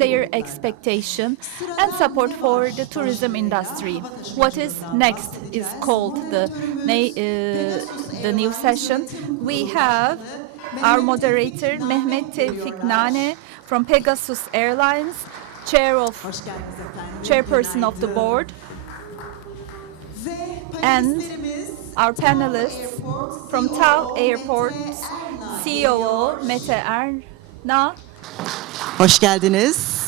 their expectation and support for the tourism industry. What is next is called the new session. We have our moderator, Mehmet Tevfik Nane from Pegasus Airlines, chairperson of the board, and our panelists from TAV Airport, CEO Mete, Erna. Hoş geldiniz.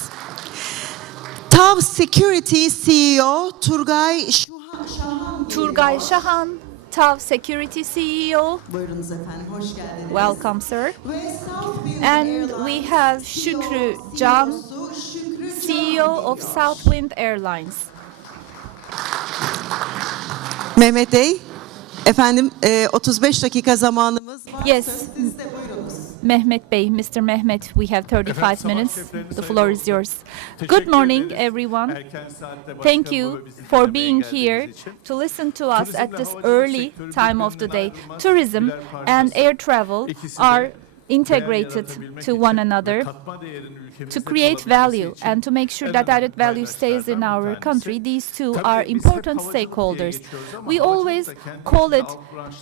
TAV Security CEO Turgay, Şahan, TAV Security CEO. Buyurunuz efendim, hoş geldiniz. Welcome, sir. And we have Şükrü Can, CEO of Southwind Airlines. Mehmet Bey, efendim 35 dakika zamanımız var. Yes. Mehmet Bey, Mr. Mehmet, we have 35 minutes. The floor is yours. Good morning, everyone. Thank you for being here to listen to us at this early time of the day. Tourism and air travel are integrated to one another to create value and to make sure that added value stays in our country. These two are important stakeholders. We always call it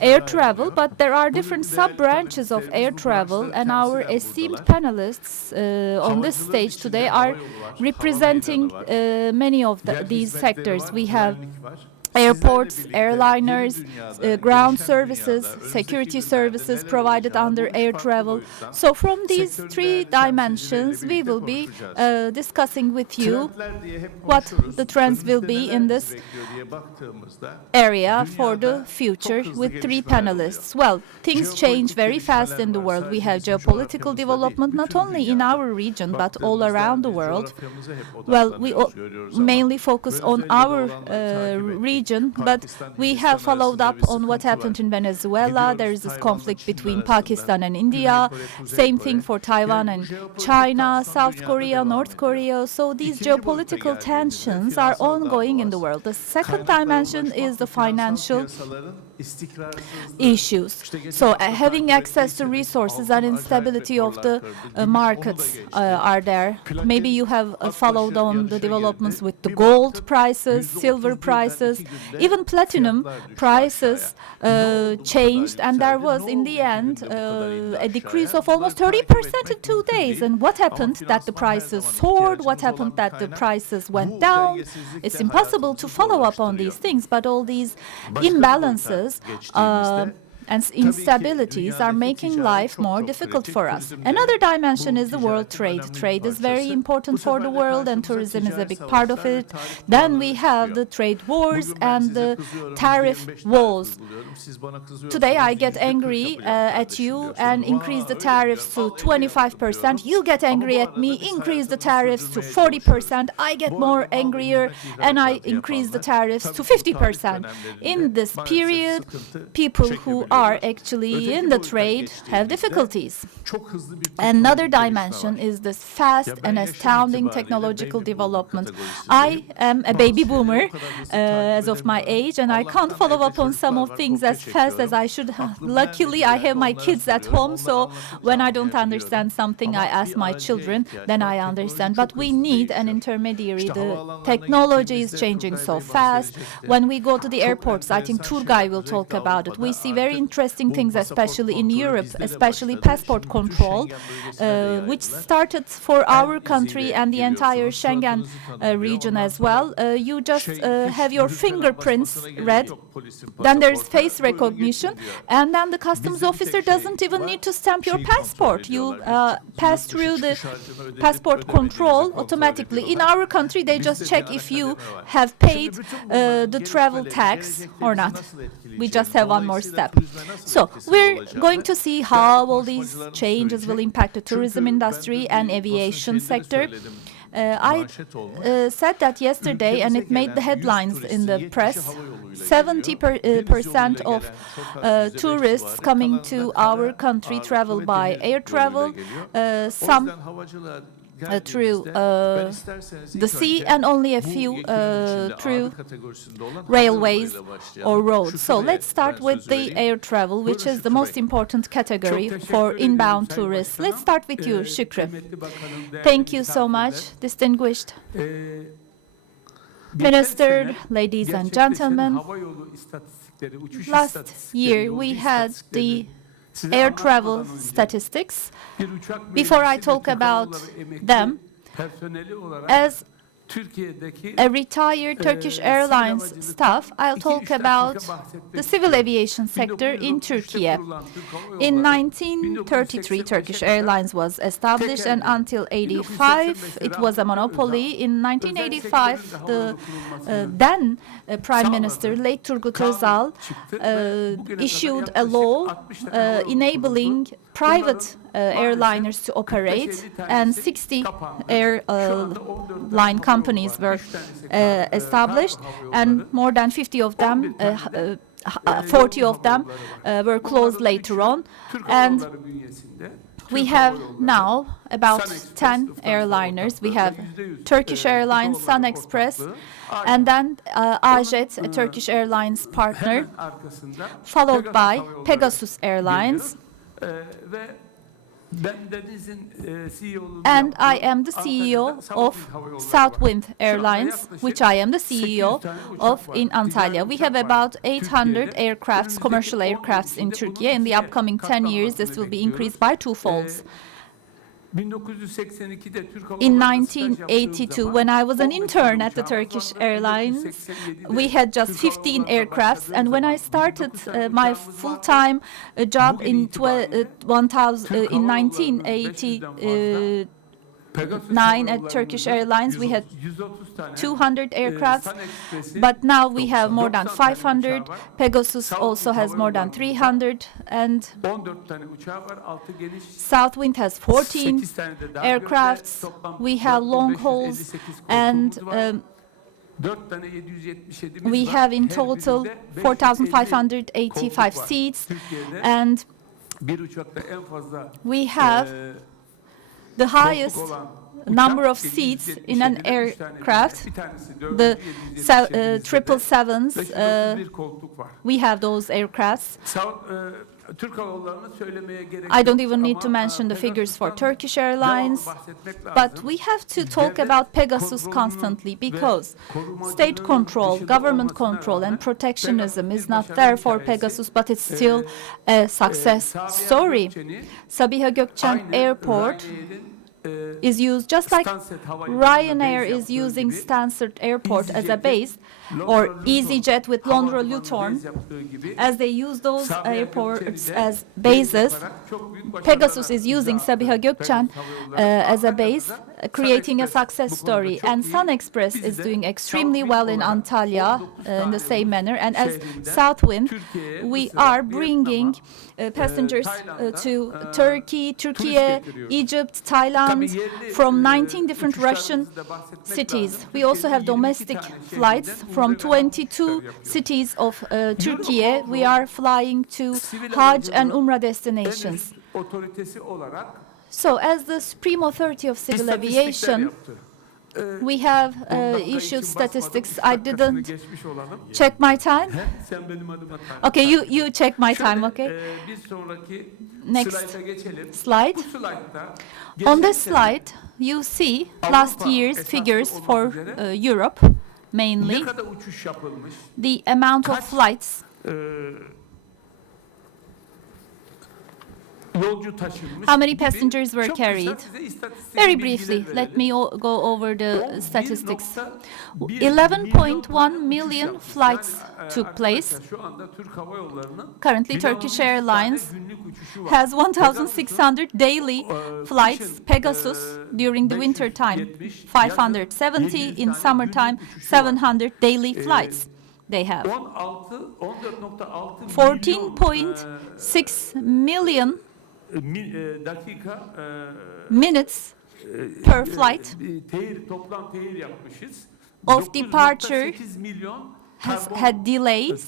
air travel, but there are different sub-branches of air travel, and our esteemed panelists on this stage today are representing many of these sectors. We have airports, airliners, ground services, security services provided under air travel. So from these three dimensions, we will be discussing with you what the trends will be in this area for the future with three panelists. Well, things change very fast in the world. We have geopolitical development not only in our region, but all around the world. Well, we mainly focus on our region, but we have followed up on what happened in Venezuela. There is this conflict between Pakistan and India. Same thing for Taiwan and China, South Korea, North Korea. So these geopolitical tensions are ongoing in the world. The second dimension is the financial issues. So having access to resources and instability of the markets are there. Maybe you have followed on the developments with the gold prices, silver prices, even platinum prices changed, and there was in the end a decrease of almost 30% in 2 days. And what happened? That the prices soared. What happened? That the prices went down. It's impossible to follow up on these things, but all these imbalances and instabilities are making life more difficult for us. Another dimension is the world trade. Trade is very important for the world, and tourism is a big part of it. Then we have the trade wars and the tariff wars. Today I get angry at you and increase the tariffs to 25%. You get angry at me, increase the tariffs to 40%. I get more angrier and I increase the tariffs to 50%. In this period, people who are actually in the trade have difficulties. Another dimension is this fast and astounding technological development. I am a baby boomer as of my age, and I can't follow up on some of things as fast as I should. Luckily, I have my kids at home, so when I don't understand something, I ask my children, then I understand. But we need an intermediary. The technology is changing so fast. When we go to the airports, I think Turgay will talk about it. We see very interesting things, especially in Europe, especially passport control, which started for our country and the entire Schengen region as well. You just have your fingerprints read, then there's face recognition, and then the customs officer doesn't even need to stamp your passport. You pass through the passport control automatically. In our country, they just check if you have paid the travel tax or not. We just have one more step. So we're going to see how all these changes will impact the tourism industry and aviation sector. I said that yesterday, and it made the headlines in the press. 70% of tourists coming to our country travel by air travel. Some through the sea and only a few through railways or roads. So let's start with the air travel, which is the most important category for inbound tourists. Let's start with you, Şükrü. Thank you so much, distinguished Minister, ladies and gentlemen. Last year we had the air travel statistics. Before I talk about them, as a retired Turkish Airlines staff, I'll talk about the civil aviation sector in Turkey. In 1933, Turkish Airlines was established, and until 85, it was a monopoly. In 1985, the then Prime Minister, late Turgut Özal, issued a law enabling private airliners to operate, and 60 airline companies were established, and more than 50 of them, 40 of them were closed later on. And we have now about 10 airliners. We have Turkish Airlines, Sun Express, and then AJet, a Turkish Airlines partner, followed by Pegasus Airlines. And I am the CEO of Southwind Airlines, which I am the CEO of in Antalya. We have about 800 aircrafts, commercial aircrafts in Turkey. In the upcoming 10 years, this will be increased by twofolds. In 1982, when I was an intern at the Turkish Airlines, we had just 15 aircrafts, and when I started my full-time job in 1989 at Turkish Airlines, we had 200 aircrafts, but now we have more than 500. Pegasus also has more than 300, and Southwind has 14 aircrafts. We have long hauls, and we have in total 4,585 seats, and we have the highest number of seats in an aircraft. The 777s, we have those aircrafts. I don't even need to mention the figures for Turkish Airlines, but we have to talk about Pegasus constantly, because state control, government control, and protectionism is not there for Pegasus, but it's still a success story. Sabiha Gökçen Airport is used just like Ryanair is using Stansted Airport as a base, or EasyJet with Londra Luton, as they use those airports as bases. Pegasus is using Sabiha Gökçen as a base, creating a success story. And Sun Express is doing extremely well in Antalya in the same manner. And as Southwind, we are bringing passengers to Turkey, Egypt, Thailand, from 19 different Russian cities. We also have domestic flights from 22 cities of Turkey. We are flying to Hajj and Umrah destinations. So, as the Supreme Authority of Civil Aviation, we have issued statistics. I didn't check my time. Okay, you check my time, okay? Next slide. On this slide, you see last year's figures for Europe, mainly. The amount of flights. How many passengers were carried? Very briefly, let me go over the statistics. 11.1 million flights took place. Currently, Turkish Airlines has 1,600 daily flights. Pegasus, during the winter time, 570. In summertime, 700 daily flights. They have 14.6 million minutes per flight of departure has had delays,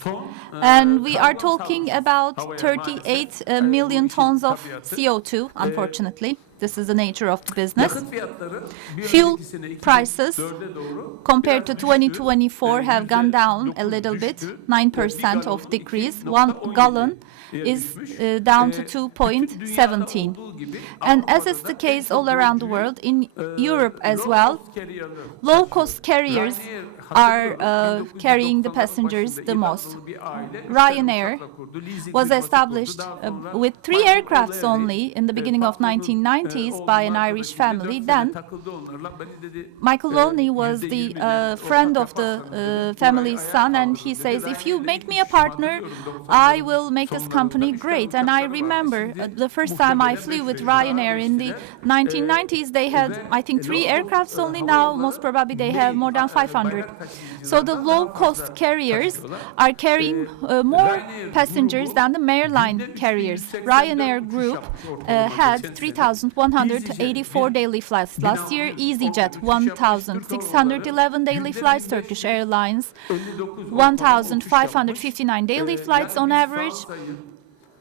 and we are talking about 38 million tons of CO2, unfortunately. This is the nature of the business. Yakıt fiyatları bir Fuel önceki sene 2004'e prices doğru compared to biraz düştü. 2024 have gone down a little bit, düştü. 9% of decrease. 1 gallon is down to 2.17. And as is the case all around the world, in Europe as well, low-cost carriers are carrying the passengers the most. Ryanair was established with 3 aircrafts only in the beginning of 1990s by an Irish family. Then Michael Loney was the friend of the family's son, and he says, if you make me a partner, I will make this company great. And I remember the first time I flew with Ryanair in the 1990s, they had, I think, 3 aircrafts only. Now, most probably, they have more than 500. So the low-cost carriers are carrying more passengers than the mainline carriers. Ryanair Group had 3,184 daily flights last year, EasyJet 1,611 daily flights, Turkish Airlines 1,559 daily flights on average.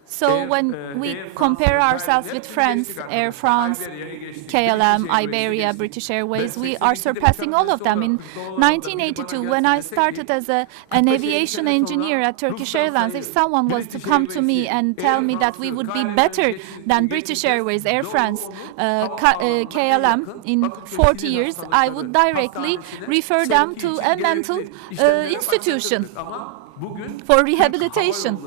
So when we compare ourselves with France, Air France, KLM, Iberia, British Airways, we are surpassing all of them. In 1982, when I started as an aviation engineer at Turkish Airlines, if someone was to come to me and tell me that we would be better than British Airways, Air France, KLM in 40 years, I would directly refer them to a mental institution for rehabilitation.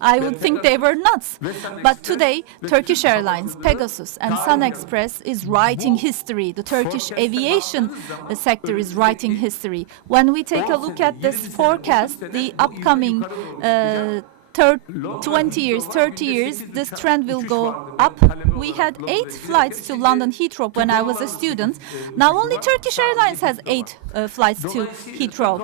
I would think they were nuts. But today, Turkish Airlines, Pegasus, and Sun Express is writing history. The Turkish aviation sector is writing history. When we take a look at this forecast, the upcoming 20 years, 30 years, this trend will go up. We had 8 flights to London Heathrow when I was a student. Now only Turkish Airlines has 8 flights to Heathrow.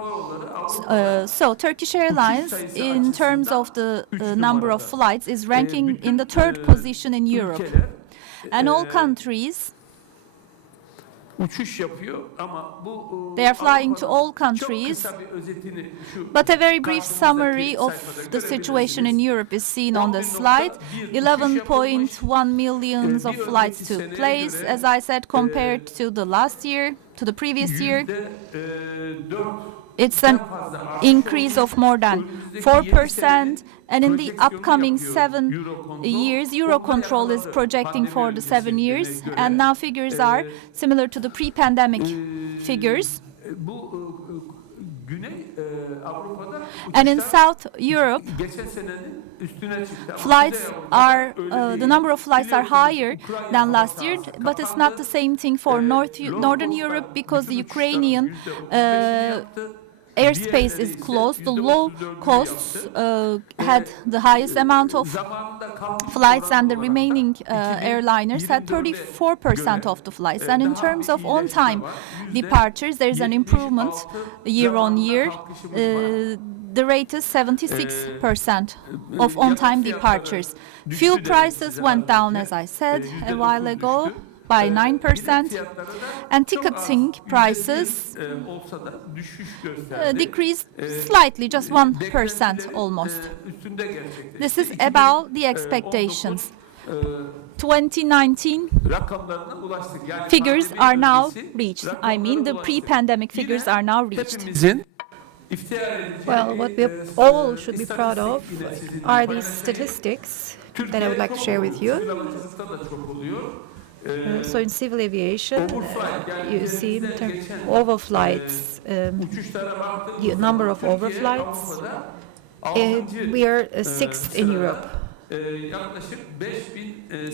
So Turkish Airlines, in terms of the number of flights, is ranking in the 3rd position in Europe. And all countries, they are flying to all countries, but a very brief summary of the situation in Europe is seen on the slide. 11.1 million of flights took place, as I said, compared to the last year, to the previous year. It's an increase of more than 4%, and in the upcoming 7 years, Eurocontrol is projecting for the 7 years, and now figures are similar to the pre-pandemic figures. And in South Europe, flights are, the number of flights are higher than last year, but it's not the same thing for Northern Europe, because the Ukrainian airspace is closed. The low costs had the highest amount of flights, and the remaining airliners had 34% of the flights. And in terms of on-time departures, there is an improvement year on year. The rate is 76% of on-time departures. Fuel prices went down, as I said a while ago, by 9%, and ticketing prices decreased slightly, just 1% almost. This is about the expectations. 2019 figures are now reached. I mean, the pre-pandemic figures are now reached. Well, what we all should be proud of are these statistics that I would like to share with you. So in civil aviation, you see overflights, the number of overflights. We are 6th in Europe,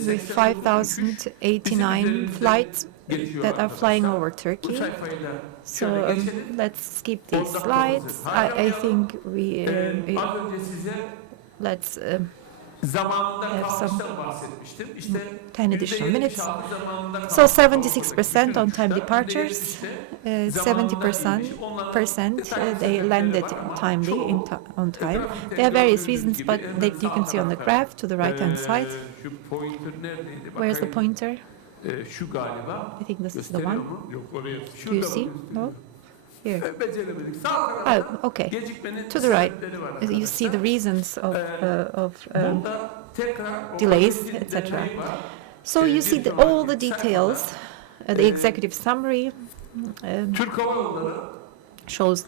with 5,089 flights that are flying over Turkey. So let's skip these slides. I think we let's have some 10 additional minutes. So 76% on-time departures, 70% they landed timely on time. There are various reasons, but that you can see on the graph to the right-hand side. Where's the pointer? I think this is the one. Do you see? No? Here. Oh, okay. To the right, you see the reasons of delays, etc. So you see all the details. The executive summary Türk Hava Yolları shows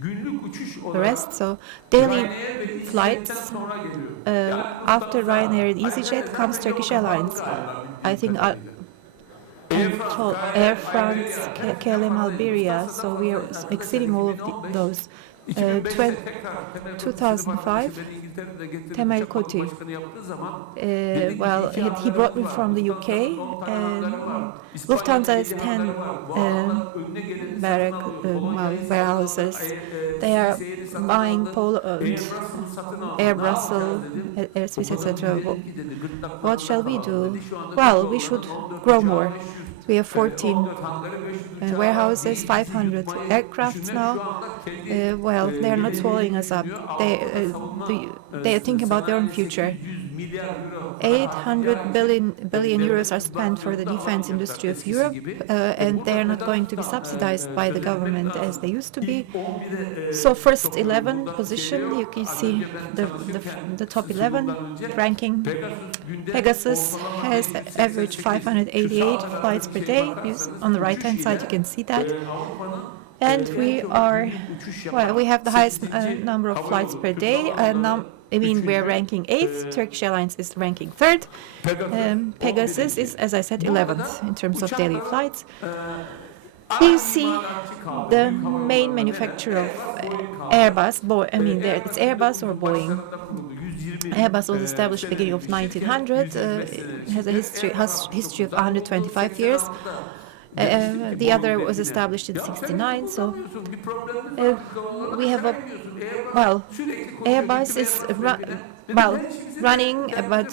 günlük uçuş the olarak rest. So daily Ryanair ve EasyJet'ten flights sonra geliyor. after Ryanair and EasyJet comes Turkish Airlines. I think Air France, KLM Iberia. So we are exceeding all of those. 2005, Temel Koti. Well, he brought me from the UK, and Lufthansa has 10 warehouses. They are buying Poland, Air Brussels, Air Swiss, etc. What shall we do? Well, we should grow more. We have 14 warehouses, 500 aircrafts now. Well, they are not swallowing us up. They are thinking about their own future. 800 billion euros are spent for the defense industry of Europe, and they are not going to be subsidized by the government as they used to be. So first 11 position, you can see the top 11 ranking. Pegasus has averaged 588 flights per day. On the right hand side you can see that. And we have the highest number of flights per day. We are ranking 8th. Turkish Airlines is ranking 3rd. Pegasus is, as I said, 11th in terms of daily flights. Here you see the main manufacturer of Airbus. It's Airbus or Boeing. Airbus was established beginning of 1900. Has a history of 125 years. The other was established in 69. So we have Airbus is running, but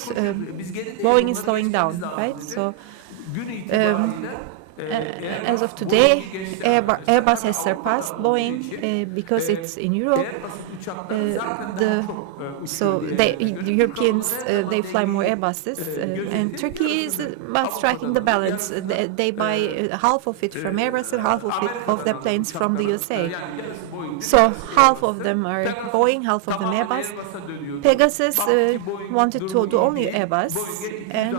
Boeing is slowing down, right? So as of today, Airbus has surpassed Boeing because it's in Europe. The Europeans they fly more Airbuses, and Turkey is about striking the balance. They buy half of it from Airbus and half of their planes from the USA. So half of them are Boeing, half of them Airbus. Pegasus wanted to do only Airbus, and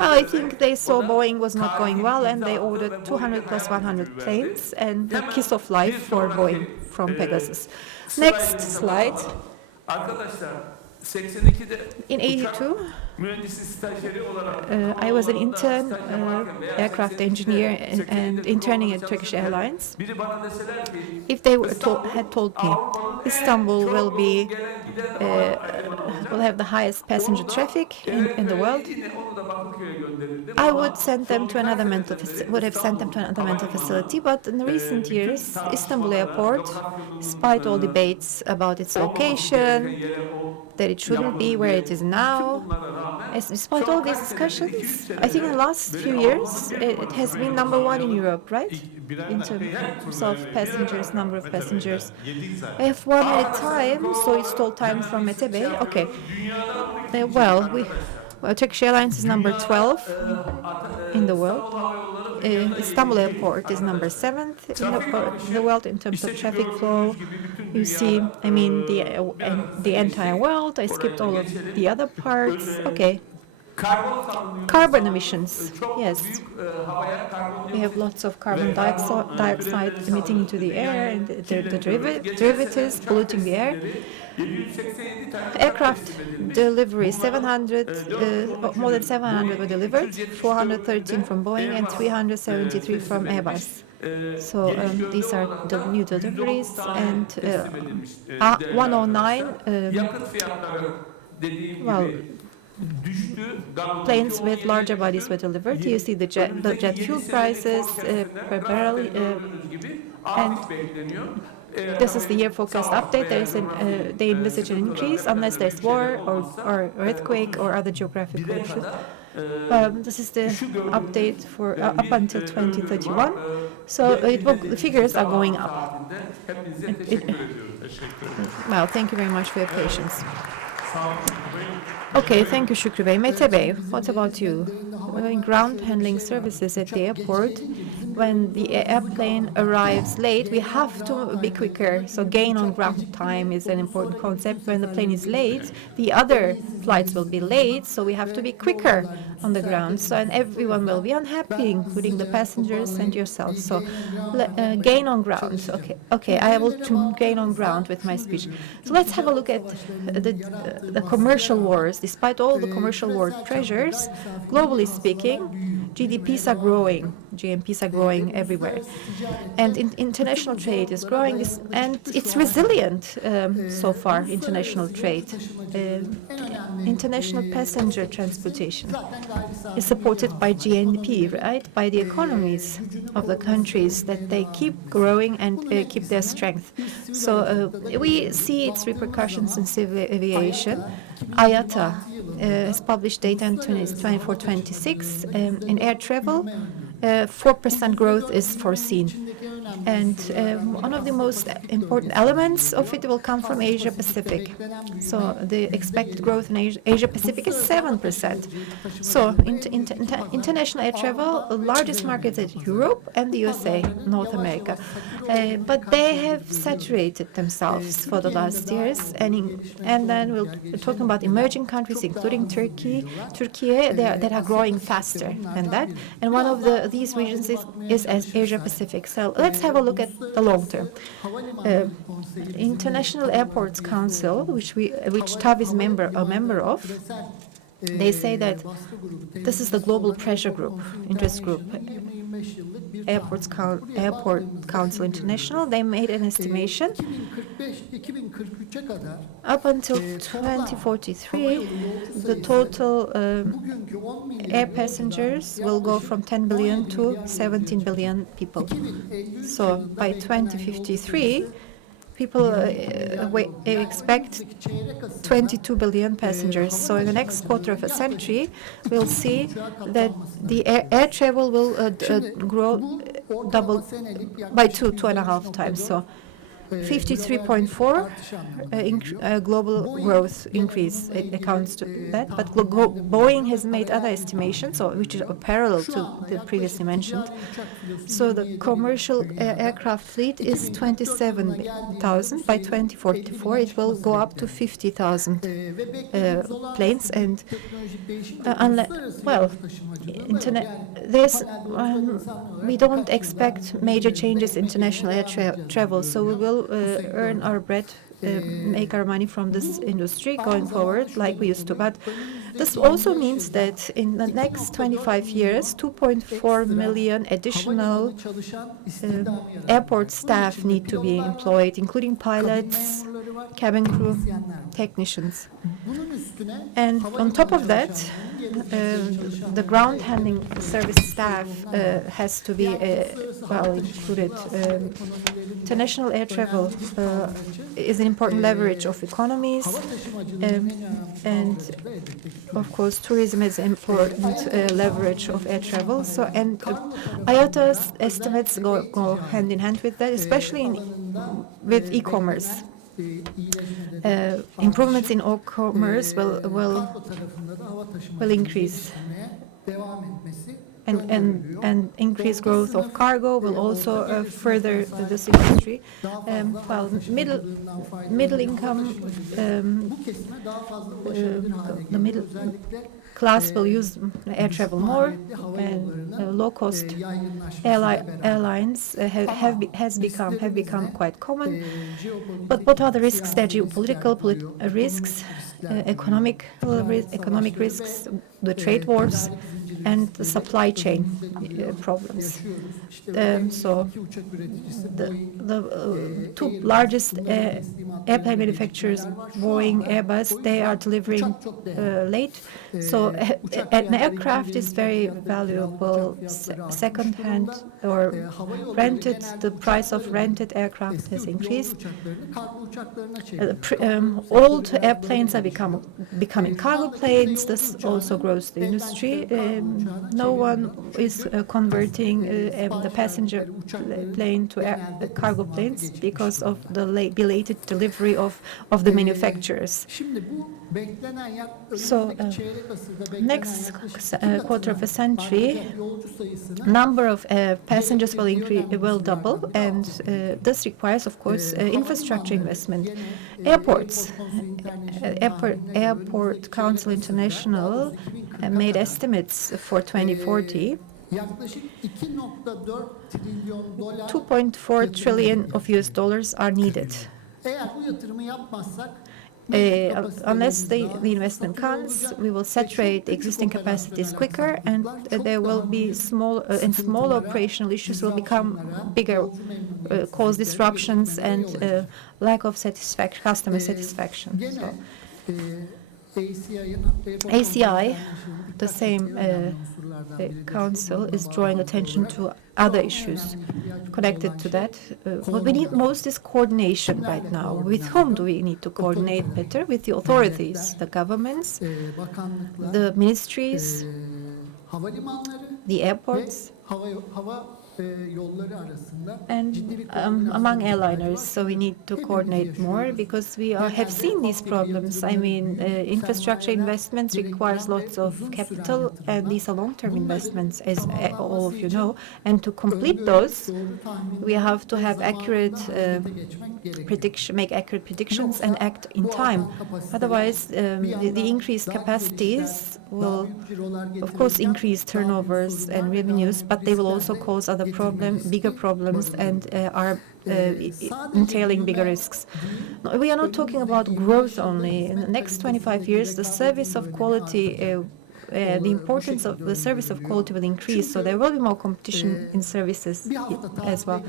I think they saw Boeing was not going well, and they ordered 200 plus 100 planes, and the kiss of life for Boeing from Pegasus. Next slide. In 82, I was an intern, aircraft engineer, and interning at Turkish Airlines. If they had told me Istanbul will have the highest passenger traffic in the world, I would send them to another mental facility. But in the recent years, Istanbul Airport, despite all debates about its location, that it shouldn't be where it is now, despite all these discussions, I think in the last few years it has been #1 in Europe, right? In terms of passengers, number of passengers. I have 1 minute time, so it's told time from Mete. Okay. Turkish Airlines is number 12 in the world. Istanbul Airport is number 7th in the world in terms of traffic flow. You see, the entire world. I skipped all of the other parts. Okay. Carbon emissions. Yes. We have lots of carbon dioxide emitting into the air, and the derivatives polluting the air. Aircraft delivery, more than 700 were delivered, 413 from Boeing and 373 from Airbus. So these are the new deliveries, and 109 planes with larger bodies were delivered. You see the jet fuel prices per barrel, and this is the year forecast update. They envisage an increase unless there's war or earthquake or other geographical issues. This is the update for up until 2031. So the figures are going up. Well, thank you very much for your patience. Okay, thank you, Şükrü Bey. Mete Bey, what about you? We're doing ground handling services at the airport. when the airplane arrives late, we have to be quicker. So gain on ground time is an important concept. When the plane is late, the other flights will be late, so we have to be quicker on the ground. So and everyone will be unhappy, including the passengers and yourself. So gain on ground. Okay, I will to gain on ground with my speech. So let's have a look at the commercial wars. Despite all the commercial war pressures, globally speaking, GDPs are growing, GNPs are growing everywhere, and international trade is growing, and it's resilient so far. International trade, international passenger transportation is supported by GNP, right? By the economies of the countries that they keep growing and keep their strength. So we see its repercussions in civil aviation. IATA has published data in 24-26 in air travel. 4% growth is foreseen. And one of the most important elements of it will come from Asia Pacific. So the expected growth in Asia Pacific is 7%. So international air travel, the largest markets are Europe and the USA, North America. But they have saturated themselves for the last years. And then we're talking about emerging countries, including Turkey that are growing faster than that. And one of these regions is Asia Pacific. So let's have a look at the long term. International Airports Council, which TAV is a member of, they say that this is the global pressure group, interest group, Airport Council International. They made an estimation up until 2043, the total air passengers will go from 10 billion to 17 billion people. So by 2053, people expect 22 billion passengers. So in the next quarter of a century, we'll see that the air travel will grow double by 2.5 times. So 53.4 global growth increase accounts to that, but Boeing has made other estimations, which are parallel to the previously mentioned. So the commercial aircraft fleet is 27,000. By 2044, it will go up to 50,000 planes, and we don't expect major changes in international air travel, so we will earn our bread, make our money from this industry going forward like we used to. But this also means that in the next 25 years, 2.4 million additional airport staff need to be employed, including pilots, cabin crew, technicians. And on top of that, the ground handling service staff has to be included. International air travel is an important leverage of economies, and of course tourism is an important leverage of air travel. So and IATA's estimates go hand in hand with that, especially with e-commerce. Improvements in e-commerce will increase, and increased growth of cargo will also further this industry. Middle income, the middle class will use air travel more, and low-cost airlines have become quite common. But what are the risks? There are geopolitical risks, economic risks, the trade wars, and the supply chain problems. So the two largest airplane manufacturers, Boeing, Airbus, they are delivering late. So an aircraft is very valuable. Second-hand or rented, the price of rented aircraft has increased. Old airplanes are becoming cargo planes. This also grows the industry. No one is converting the passenger plane to cargo planes because of the belated delivery of the manufacturers. So next quarter of a century, number of passengers will double, and this requires, of course, infrastructure investment. Airports, Airport Council International made estimates for 2040. 2.4 trillion of US dollars are needed. Unless the investment comes, we will saturate existing capacities quicker, and there will be small operational issues will become bigger, cause disruptions and lack of customer satisfaction. So, ACI, the same council, is drawing attention to other issues connected to that. What we need most is coordination right now. With whom do we need to coordinate better? With the authorities, the governments, the ministries, the airports, and among airliners. So we need to coordinate more because we have seen these problems. I mean, infrastructure investments requires lots of capital, and these are long-term investments, as all of you know. And to complete those, we have to have accurate make accurate predictions and act in time. Otherwise, the increased capacities will, of course, increase turnovers and revenues, but they will also cause other bigger problems, and are entailing bigger risks. We are not talking about growth only. In the next 25 years, the service of quality, the importance of the service of quality will increase, so there will be more competition in services as well.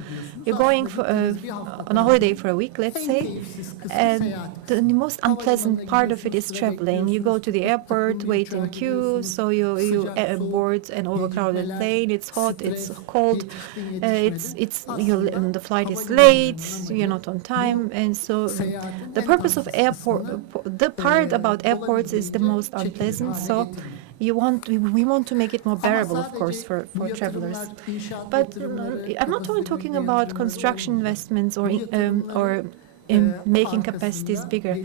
You're going on a holiday for a week, let's say, and the most unpleasant part of it is traveling. You go to the airport, wait in queue, so you board an overcrowded plane. It's hot, it's cold, the flight is late, you're not on time, and so the purpose of the part about airports is the most unpleasant. So we want to make it more bearable, of course, for travelers. But I'm not only talking about construction investments or in making capacities bigger.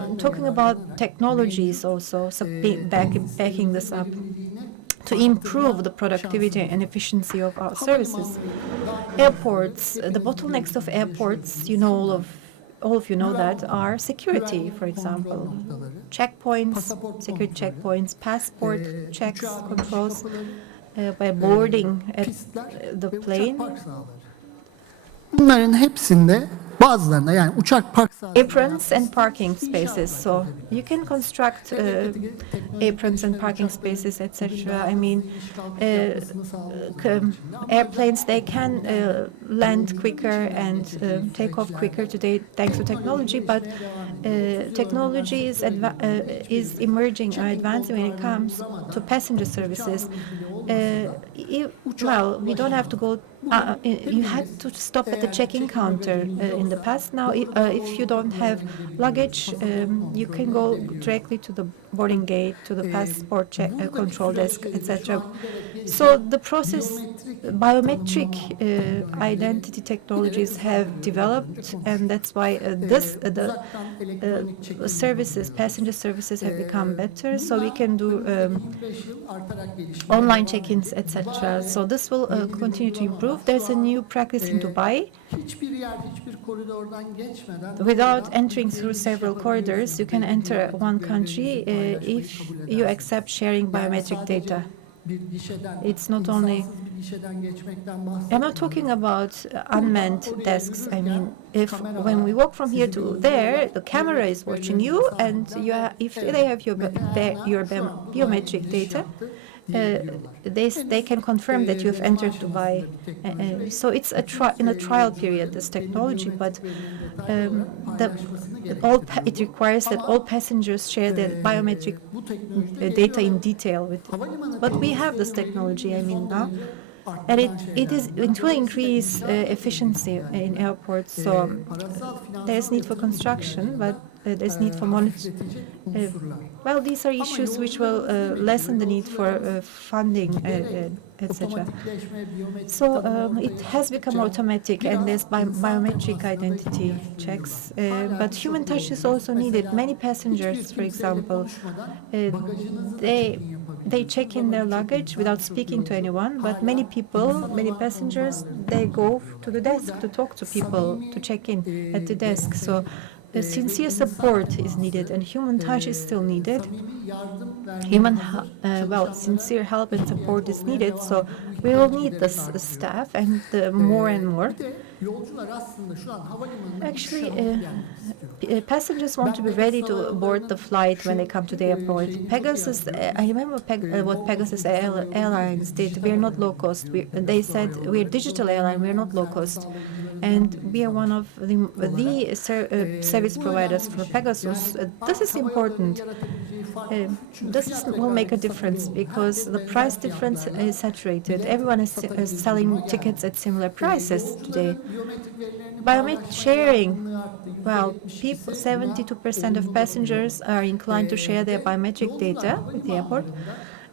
I'm talking about technologies also, so backing this up to improve the productivity and efficiency of our services. Airports, the bottlenecks of airports, all of you know that, are security, for example. Checkpoints, security checkpoints, passport checks, controls by boarding at the plane. Bunların hepsinde bazılarında, yani uçak park aprons and parking spaces. So you can construct aprons and parking spaces, etc. I mean, airplanes, they can land quicker and take off quicker today thanks to technology, but technology is emerging or advancing when it comes to passenger services. Well, we don't have to go. You had to stop at the check-in counter in the past. Now, if you don't have luggage, you can go directly to the boarding gate, to the passport check, control desk, etc. So the process, biometric identity technologies have developed, and that's why the services, passenger services, have become better. So we can do online check-ins, etc. So this will continue to improve. There's a new practice in Dubai. Without entering through several corridors, you can enter one country if you accept sharing biometric data. It's not only. I'm not talking about unmanned desks. I mean, when we walk from here to there, the camera is watching you, and if they have your biometric data, they can confirm that you have entered Dubai. So it's in a trial period, this technology, but it requires that all passengers share their biometric data in detail with. But we have this technology, I mean, now. And it will increase efficiency in airports. So there's need for construction, but there's need for monitoring. Well, these are issues which will lessen the need for funding, etc. So it has become automatic, and there's biometric identity checks, but human touch is also needed. Many passengers, for example, they check in their luggage without speaking to anyone, but many people, many passengers, they go to the desk to talk to people, to check in at the desk. So sincere support is needed, and human touch is still needed. Sincere help and support is needed, so we will need this staff and more and more. Actually, passengers want to be ready to board the flight when they come to the airport. Pegasus, I remember what Pegasus Airlines did. We are not low cost. They said we are digital airline. We are not low cost, and we are one of the service providers for Pegasus. This is important. This will make a difference because the price difference is saturated. Everyone is selling tickets at similar prices today. Biometric sharing, well, 72% of passengers are inclined to share their biometric data with the airport.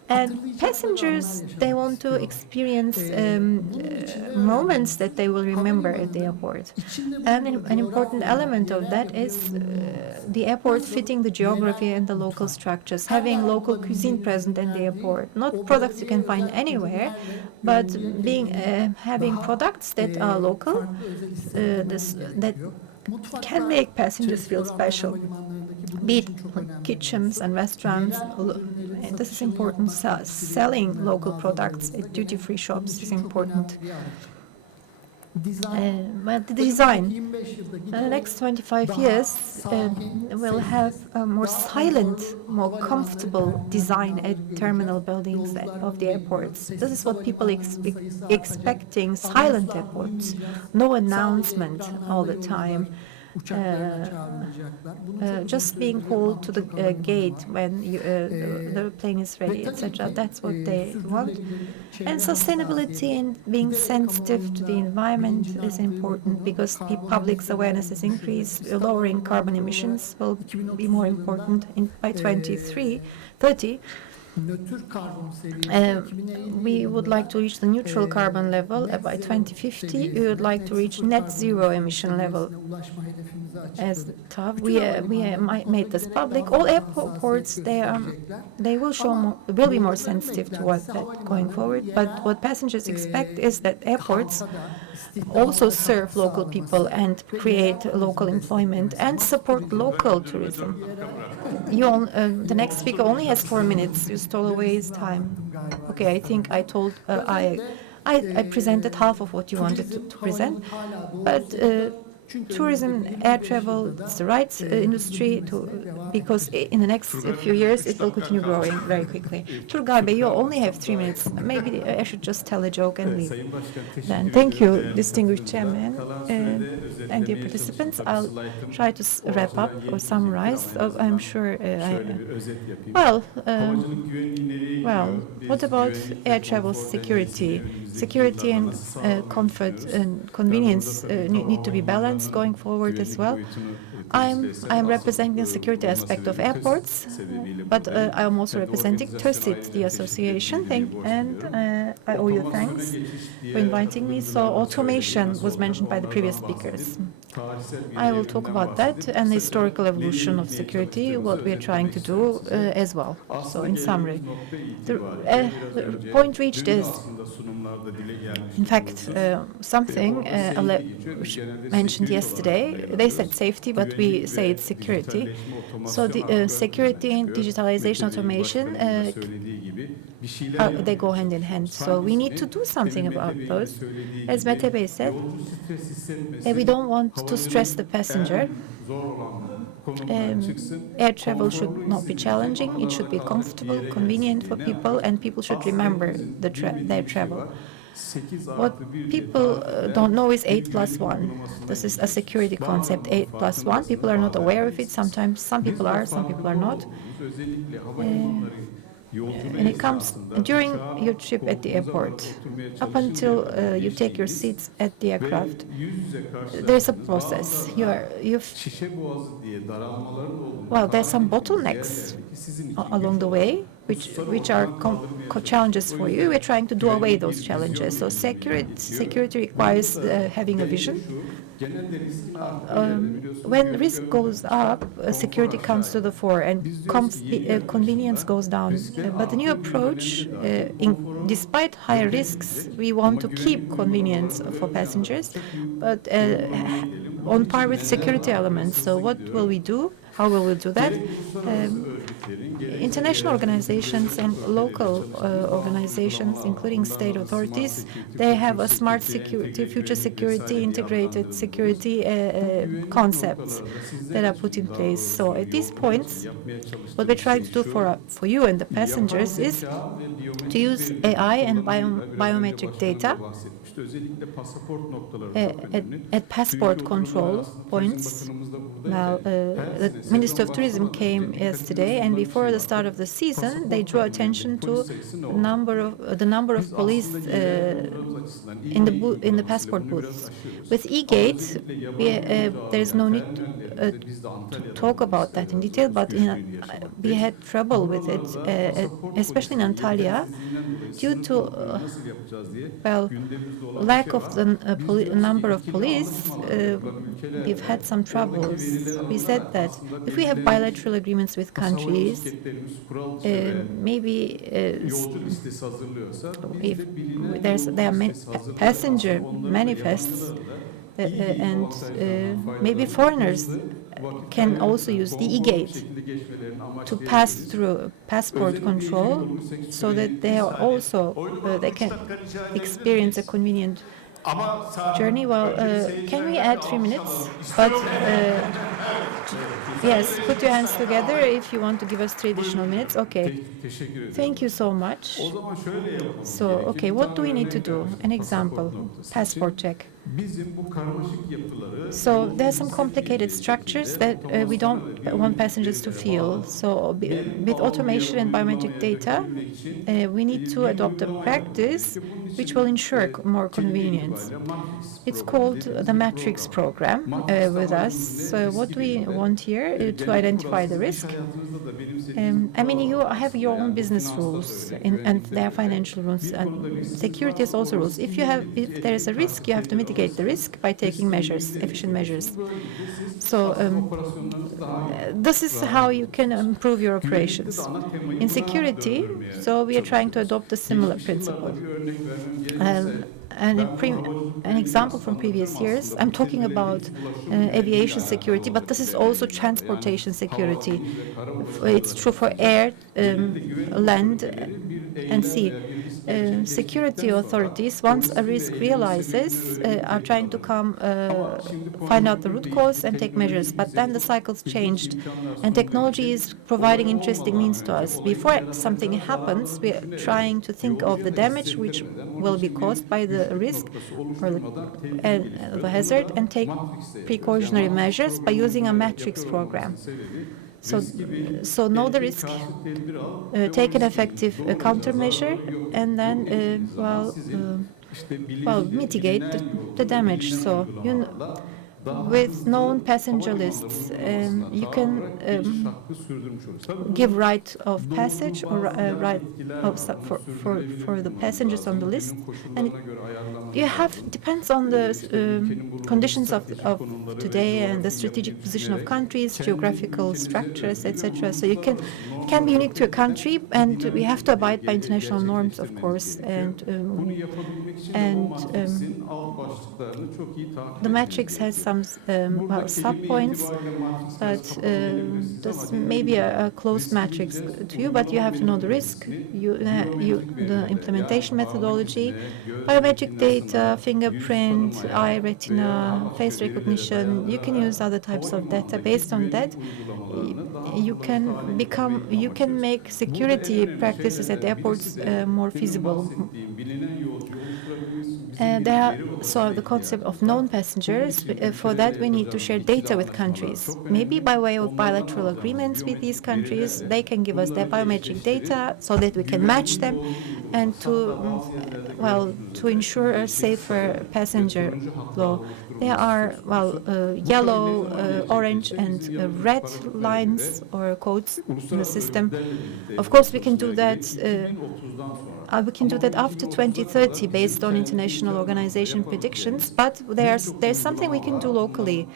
And passengers, they want to experience moments that they will remember at the airport. And an important element of that is the airport fitting the geography and the local structures, having local cuisine present in the airport. Not products you can find anywhere, but having products that are local, that can make passengers feel special. Be it kitchens and restaurants, this is important. Selling local products at duty-free shops is important. But the design, in the next 25 years, will have a more silent, more comfortable design at terminal buildings of the airports. This is what people expecting, silent airports, no announcement all the time. Just being called to the gate when the plane is ready, etc. That's what they want. And sustainability and being sensitive to the environment is important because the public's awareness is increased. Lowering carbon emissions will be more important by 2030. We would like to reach the neutral carbon level by 2050. We would like to reach net zero emission level. As TAV, we made this public. All airports, they will be more sensitive towards that going forward. But what passengers expect is that airports also serve local people and create local employment and support local tourism. The next speaker only has 4 minutes. You stole away his time. Okay, I think I told I presented half of what you wanted to present, but tourism, air travel, it's the right industry because in the next few years it will continue growing very quickly. Turgay Bey, you only have 3 minutes. Maybe I should just tell a joke and leave. Then thank you, distinguished chairman and dear participants. I'll try to wrap up or summarize. I'm sure. What about air travel security? Security and comfort and convenience need to be balanced going forward as well. I'm representing the security aspect of airports, but I'm also representing TÜRSİT, the association, and I owe you thanks for inviting me. So automation was mentioned by the previous speakers. I will talk about that and the historical evolution of security, what we are trying to do as well. So in summary, the point reached is, in fact, something mentioned yesterday. They said safety, but we say it's security. So the security and digitalization, automation, they go hand in hand. So we need to do something about those. As Mete Bey said, we don't want to stress the passenger. Air travel should not be challenging. It should be comfortable, convenient for people, and people should remember their travel. What people don't know is 8+1. This is a security concept, 8+1. People are not aware of it. Sometimes some people are, some people are not. And it comes during your trip at the airport, up until you take your seats at the aircraft. There's a process. Well, there's some bottlenecks along the way, which are challenges for you. We're trying to do away those challenges. So security requires having a vision. When risk goes up, security comes to the fore and convenience goes down. But the new approach, despite higher risks, we want to keep convenience for passengers, but on par with security elements. So what will we do? How will we do that? International organizations and local organizations, including state authorities, they have a smart security, future security, integrated security concepts that are put in place. So at these points, what we're trying to do for you and the passengers is to use AI and biometric data at passport control points. Now, the Minister of Tourism came yesterday, and before the start of the season, they drew attention to the number of police in the passport booths. With e-gate, there is no need to talk about that in detail, but we had trouble with it, especially in Antalya, due to lack of the number of police. We've had some troubles. We said that if we have bilateral agreements with countries, maybe if there are passenger manifests, and maybe foreigners can also use the e-gate to pass through passport control, so that they are also they can experience a convenient journey. Well, can we add 3 minutes? But yes, put your hands together if you want to give us 3 additional minutes. Okay. Thank you so much. So, okay, what do we need to do? An example, passport check. So there are some complicated structures that we don't want passengers to feel. So with automation and biometric data, we need to adopt a practice which will ensure more convenience. It's called the Matrix program with us. So what we want here to identify the risk. I mean, you have your own business rules, and there are financial rules, and security is also rules. If there is a risk, you have to mitigate the risk by taking measures, efficient measures. So this is how you can improve your operations. In security, so we are trying to adopt a similar principle. An example from previous years, I'm talking about aviation security, but this is also transportation security. It's true for air, land, and sea. Security authorities, once a risk realizes, are trying to find out the root cause and take measures. But then the cycle's changed, and technology is providing interesting means to us. Before something happens, we are trying to think of the damage which will be caused by the risk or the hazard, and take precautionary measures by using a matrix program. So know the risk, take an effective countermeasure, and then mitigate the damage. So with known passenger lists, you can give right of passage or right of for the passengers on the list, and depends on the conditions of today and the strategic position of countries, geographical structures, etc. So you can be unique to a country, and we have to abide by international norms, of course, and the matrix has some sub-points, but this may be a closed matrix to you, but you have to know the risk, the implementation methodology, biometric data, fingerprint, eye, retina, face recognition. You can use other types of data. Based on that, you can make security practices at airports more feasible. There are so the concept of known passengers. For that, we need to share data with countries. Maybe by way of bilateral agreements with these countries, they can give us their biometric data so that we can match them, and to ensure a safer passenger flow. There are yellow, orange, and red lines or codes in the system. Of course, we can do that. We can do that after 2030 based on international organization predictions, but there's something we can do locally.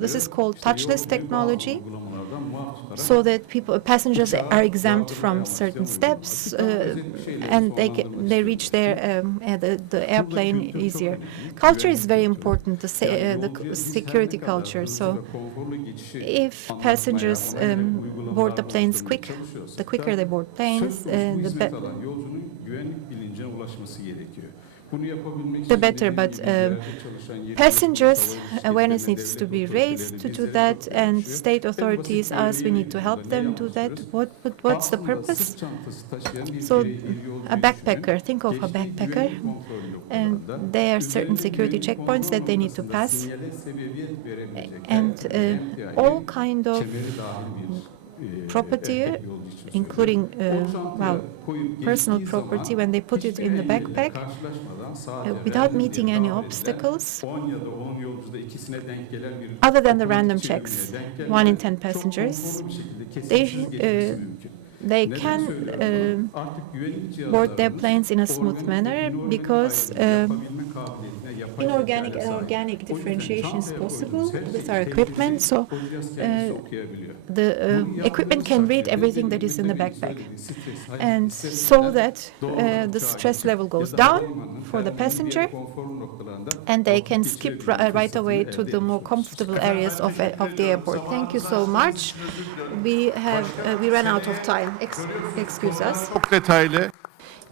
This is called touchless technology, so that passengers are exempt from certain steps, and they reach the airplane easier. Culture is very important, the security culture. So if passengers board the planes the quicker they board planes, the better, but passengers' awareness needs to be raised to do that, and state authorities, us, we need to help them do that. What's the purpose? So a backpacker, think of a backpacker, and there are certain security checkpoints that they need to pass, and all kind of property, including personal property, when they put it in the backpack, without meeting any obstacles, other than the random checks, 1 in 10 passengers, they can board their planes in a smooth manner, because inorganic and organic differentiation is possible with our equipment. So the equipment can read everything that is in the backpack, and so that the stress level goes down for the passenger, and they can skip right away to the more comfortable areas of the airport. Thank you so much. We ran out of time. Excuse us. Çok detaylı.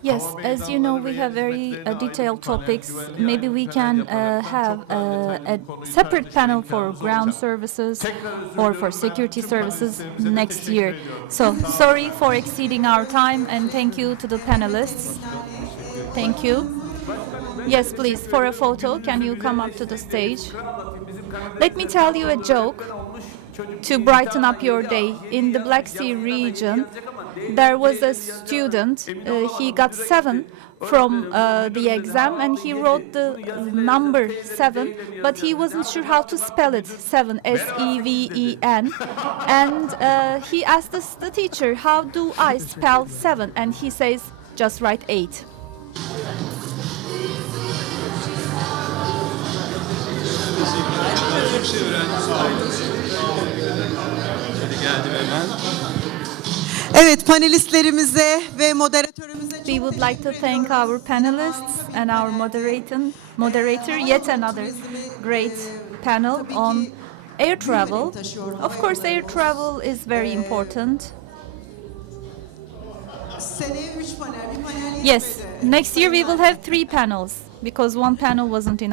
Yes, as you know, we have very detailed topics. Maybe we can have a separate panel for ground services or for security services next year. So sorry for exceeding our time, and thank you to the panelists. Thank you. Yes, please, for a photo, can you come up to the stage? Let me tell you a joke to brighten up your day. In the Black Sea region, there was a student, he got 7 from the exam, and he wrote the number 7, but he wasn't sure how to spell it, 7, S-E-V-E-N, and he asked the teacher, how do I spell 7? And he says, just write 8. Evet, panelistlerimize ve moderatörümüze We would like to thank our panelists and our moderator, yet another great panel on air travel. Of course, air travel is very important. seneye 3 panel, bir panel Yes, next year we will have 3 panels because one panel wasn't enough.